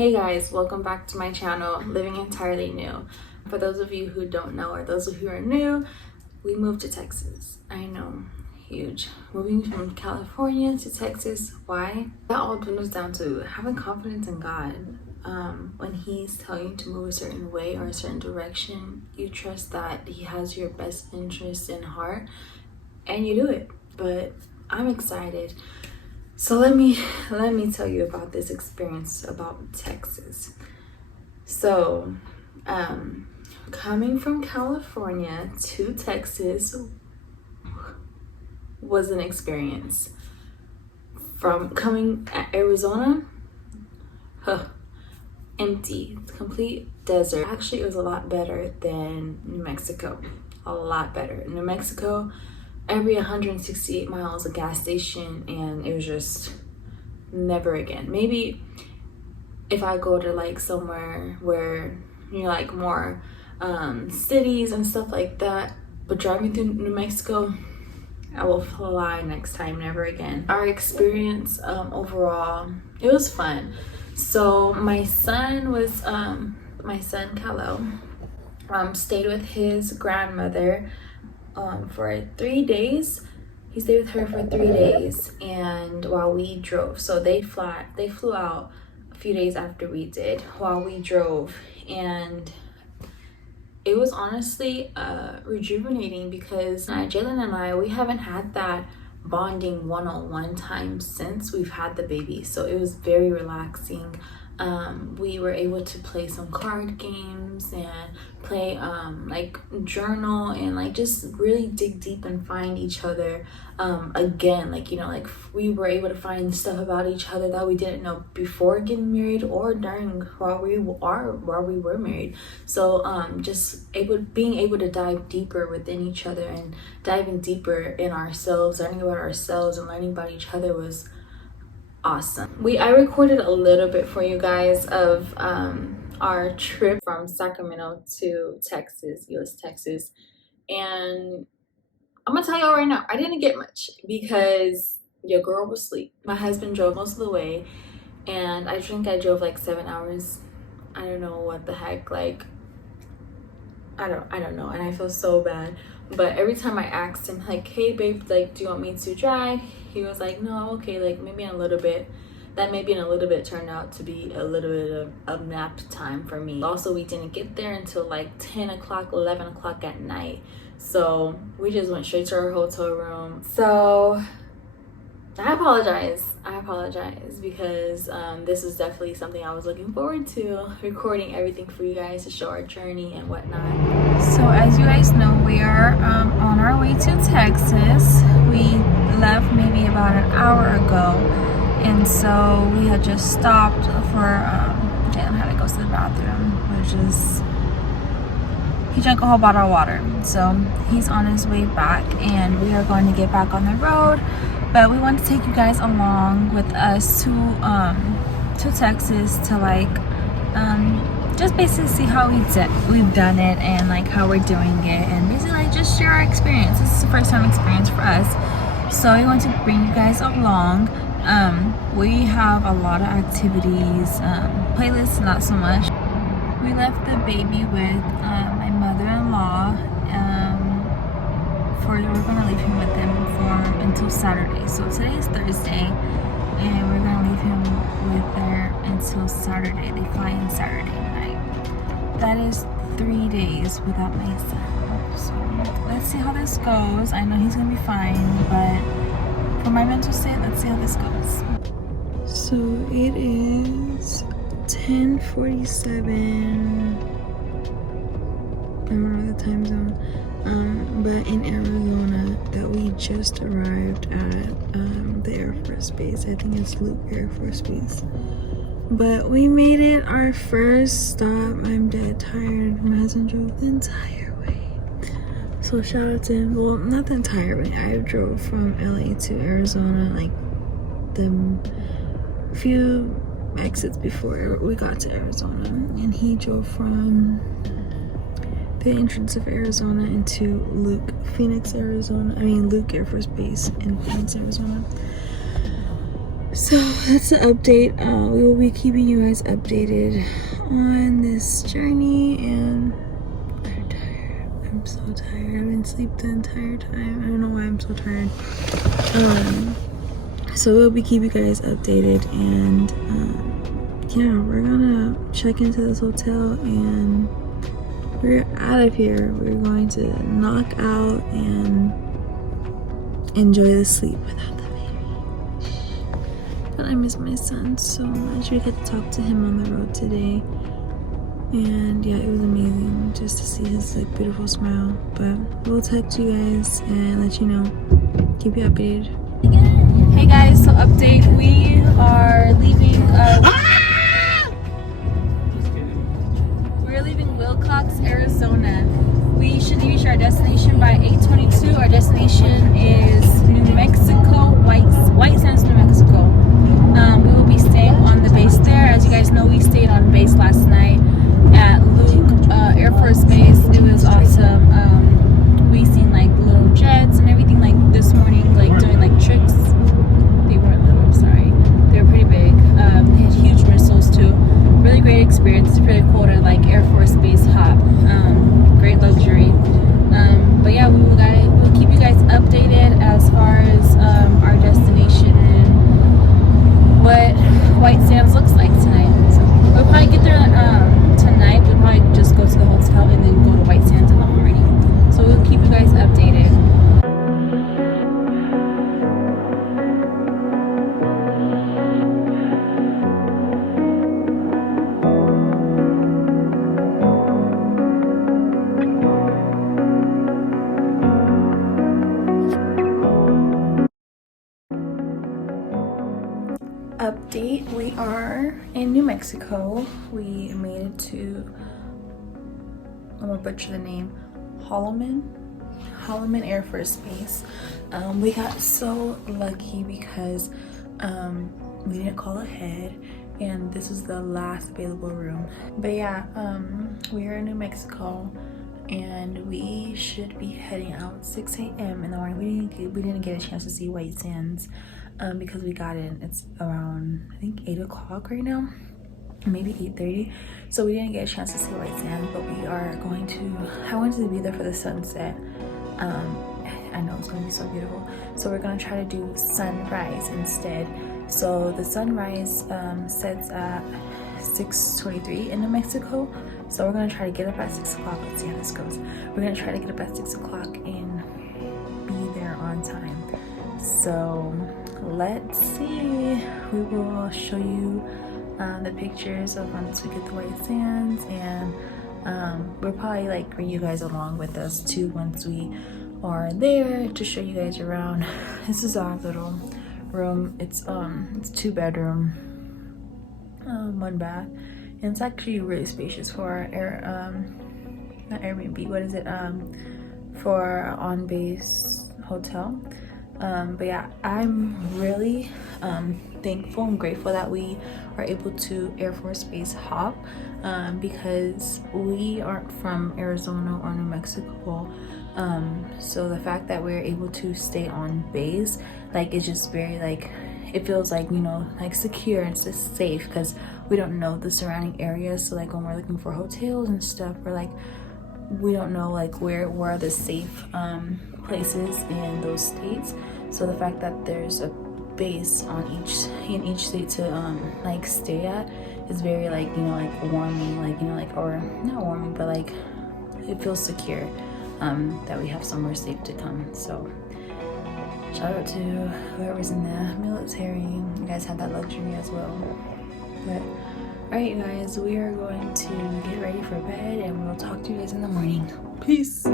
Hey guys, welcome back to my channel, Living Entirely New. For those of you who don't know or those of you who are new, we moved to Texas. I know, huge. Moving from California to Texas, why? That all dwindles down to having confidence in God. When He's telling you to move a certain way or a certain direction, you trust that He has your best interest in heart and you do it. But I'm excited. So let me tell you about this experience about Texas. So, coming from California to Texas was an experience. From coming at Arizona, empty, complete desert. Actually, it was a lot better than New Mexico. A lot better. New Mexico, every 168 miles a gas station, and it was just never again. Maybe if I go to like somewhere where you're like more cities and stuff like that, but driving through New Mexico, I will fly next time, never again. Our experience overall, it was fun. So my son Kalo stayed with his grandmother for 3 days. He stayed with her for 3 days, and while we drove, so they flew out a few days after we did, while we drove, and it was honestly rejuvenating because Jalen and I, we haven't had that bonding one-on-one time since we've had the baby, so it was very relaxing. We were able to play some card games and play like journal and like just really dig deep and find each other again. Like, you know, like we were able to find stuff about each other that we didn't know before getting married or during while we were married. So just being able to dive deeper within each other and diving deeper in ourselves, learning about ourselves and learning about each other was awesome. I recorded a little bit for you guys of our trip from Sacramento to Texas, US Texas, and I'm gonna tell y'all right now, I didn't get much because your girl was asleep. My husband drove most of the way, and I think I drove like 7 hours. I don't know what the heck, like I don't know, and I feel so bad. But every time I asked him, like, hey babe, like, do you want me to drive? He was like, no, okay, like maybe in a little bit. That maybe in a little bit turned out to be a little bit of nap time for me. Also, we didn't get there until like 10 o'clock, 11 o'clock at night. So we just went straight to our hotel room. So I apologize because this is definitely something I was looking forward to, recording everything for you guys to show our journey and whatnot. So as you guys know, we are on our way to Texas. We left maybe about an hour ago, and so we had just stopped for Jalen had to go to the bathroom, he drank a whole bottle of water, so he's on his way back, and we are going to get back on the road. But we want to take you guys along with us to Texas to like just basically see how we've done it and like how we're doing it, and basically like just share our experience. This is a first time experience for us, so we want to bring you guys along. We have a lot of activities, playlists not so much. We left the baby with my mother-in-law. We're gonna leave him with them until Saturday. So today is Thursday, and we're gonna leave him with her until Saturday. They fly in Saturday night. That is 3 days without my son. So let's see how this goes. I know he's gonna be fine, but for my mental state, let's see how this goes. So it is 10:47. I don't know the time zone. But in Arizona, that we just arrived at the Air Force Base. I think it's Luke Air Force Base. But we made it, our first stop. I'm dead tired. My husband drove the entire way. So shout out to him. Well, not the entire way. I drove from LA to Arizona, like the few exits before we got to Arizona. And he drove from the entrance of Arizona into Luke Air Force Base in Phoenix, Arizona. So that's the update. We will be keeping you guys updated on this journey, and I'm tired. I'm so tired. I haven't slept the entire time. I don't know why I'm so tired. So we'll be keeping you guys updated, and yeah, we're gonna check into this hotel and we're out of here. We're going to knock out and enjoy the sleep without the baby. But I miss my son so much. We got to talk to him on the road today, and yeah, it was amazing just to see his like beautiful smile. But we'll text you guys and let you know, keep you updated. Hey guys, so update, we are leaving we're leaving Wilcox, Arizona. We should reach our destination by 8:22. Our destination is New Mexico, White Sands, New Mexico. We will be staying on the base there. As you guys know, we stayed on base last night at Luke Air Force Base. It was awesome. We seen like little jets and everything like this morning, like doing like tricks. They weren't little, sorry. They were pretty big. They had huge missiles too. Really great experience. It's pretty cool to like Air Force Base hop. Great luxury. But yeah, we'll keep you guys updated as far as our destination and what White Sands looks like tonight. So we'll probably get there tonight. We'll probably just go to the hotel and then go to White Sands in the morning. So we'll keep you guys updated. Update, we are in New Mexico. We made it to, I'm gonna butcher the name, Holloman Air Force Base. We got so lucky because we didn't call ahead and this was the last available room. But yeah, we are in New Mexico and we should be heading out 6 a.m. in the morning. We didn't get a chance to see White Sands because we got in, it's around I think 8 o'clock right now, maybe 8:30, so we didn't get a chance to see White Sands, but we are going to, I wanted to be there for the sunset. I know it's going to be so beautiful, so we're going to try to do sunrise instead. So the sunrise sets at 6:23 in New Mexico, so we're going to try to get up at 6 o'clock. Let's see how this goes. We're going to try to get up at 6 o'clock and be there on time. So let's see. We will show you the pictures of once we get to White Sands, and we'll probably like bring you guys along with us too once we are there to show you guys around. This is our little room. It's 2-bedroom, 1 bath, and it's actually really spacious for our not Airbnb, what is it, for our on-base hotel. But yeah, I'm really thankful and grateful that we are able to Air Force Base hop because we aren't from Arizona or New Mexico. So the fact that we're able to stay on base, like, it's just very like, it feels like, you know, like secure and it's just safe because we don't know the surrounding areas. So like when we're looking for hotels and stuff, we're like, we don't know like where are the safe places in those states. So the fact that there's a base in each state to like stay at is very like, you know, like warming, like, you know, like, or not warming, but like it feels secure that we have somewhere safe to come. So shout out to whoever's in the military. You guys have that luxury as well. But alright guys, we are going to get ready for bed and we'll talk to you guys in the morning. Peace.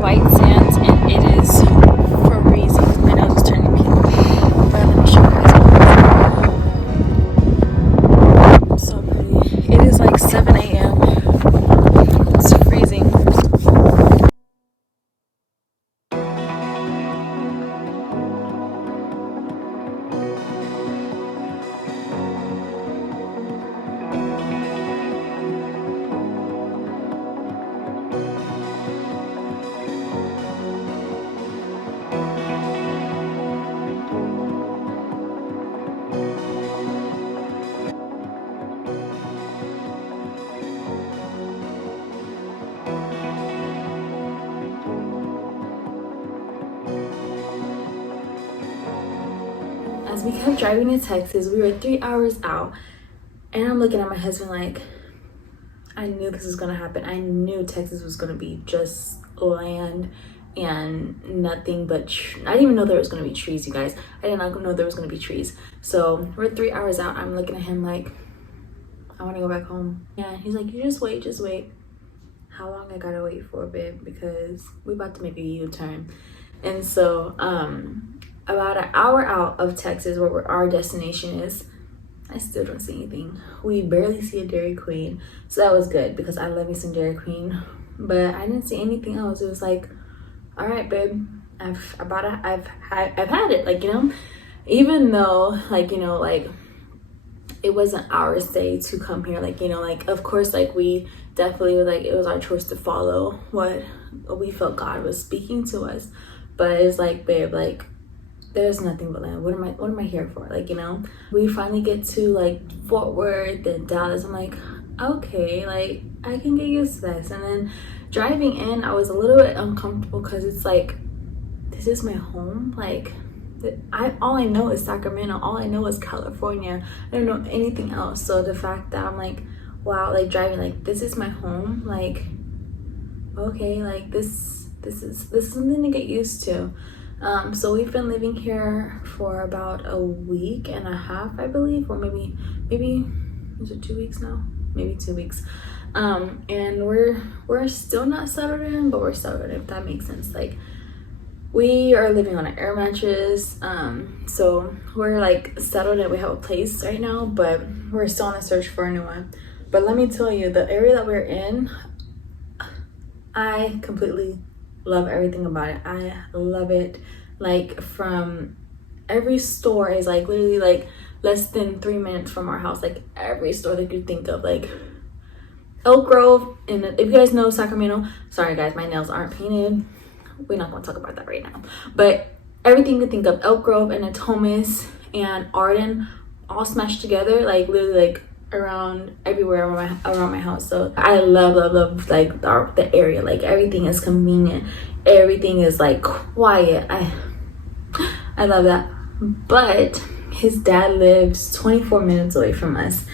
White Sands, and it is freezing. My nose is turning pink. But let me show you guys. as we kept driving to Texas, we were 3 hours out, and I'm looking at my husband like, I knew this was gonna happen. I knew Texas was gonna be just land and nothing but I didn't even know there was gonna be trees, you guys. I did not know there was gonna be trees. So we're 3 hours out. I'm looking at him like, I want to go back home. Yeah, he's like, you just wait. How long I gotta wait for, babe? Because we about to make a U-turn. And so about an hour out of Texas, where our destination is, I still don't see anything. We barely see a Dairy Queen, so that was good because I love me some Dairy Queen. But I didn't see anything else. It was like, all right, babe, I've had it, like, you know, even though, like, you know, like, it wasn't our say to come here, like, you know, like, of course, like, we definitely was like, it was our choice to follow what we felt God was speaking to us. But it's like, babe, like, there's nothing but land. What am I here for? Like, you know, we finally get to like Fort Worth and Dallas. I'm like, okay, like, I can get used to this. And then driving in, I was a little bit uncomfortable because it's like, this is my home. Like, all I know is Sacramento. All I know is California. I don't know anything else. So the fact that I'm like, wow, like driving, like, this is my home. Like, okay, like this is something to get used to. So we've been living here for about a week and a half, I believe, or maybe is it 2 weeks now? Maybe 2 weeks. And we're still not settled in, but we're settled in, if that makes sense. Like, we are living on an air mattress, so we're like settled in. We have a place right now, but we're still on the search for a new one. But let me tell you, the area that we're in, I completely love everything about it. I love it. Like, from every store is like literally like less than 3 minutes from our house. Like, every store that you think of, like Elk Grove. And if you guys know Sacramento, sorry guys, my nails aren't painted. We're not going to talk about that right now. But everything you think of, Elk Grove and Thomas and Arden, all smashed together, like literally like around everywhere around my house. So I love like the area. Like, everything is convenient, everything is like quiet. I love that. But his dad lives 24 minutes away from us,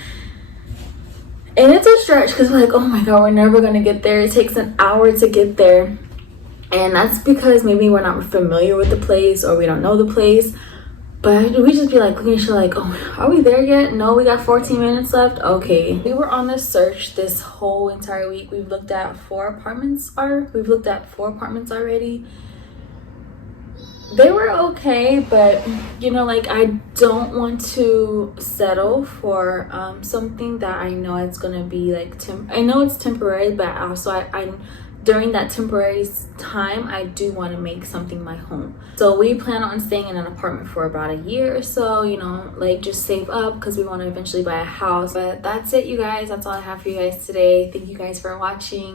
and it's a stretch because we're like, oh my god, we're never gonna get there. It takes an hour to get there, and that's because maybe we're not familiar with the place or we don't know the place. But we just be like looking at each other like, oh, are we there yet? No, we got 14 minutes left. Okay. We were on this search this whole entire week. We've looked at 4 apartments already. They were okay, but you know, like, I don't want to settle for something that I know it's gonna be like I know it's temporary, but also I during that temporary time, I do want to make something my home. So we plan on staying in an apartment for about a year or so, you know, like, just save up because we want to eventually buy a house. But that's it, you guys. That's all I have for you guys today. Thank you guys for watching.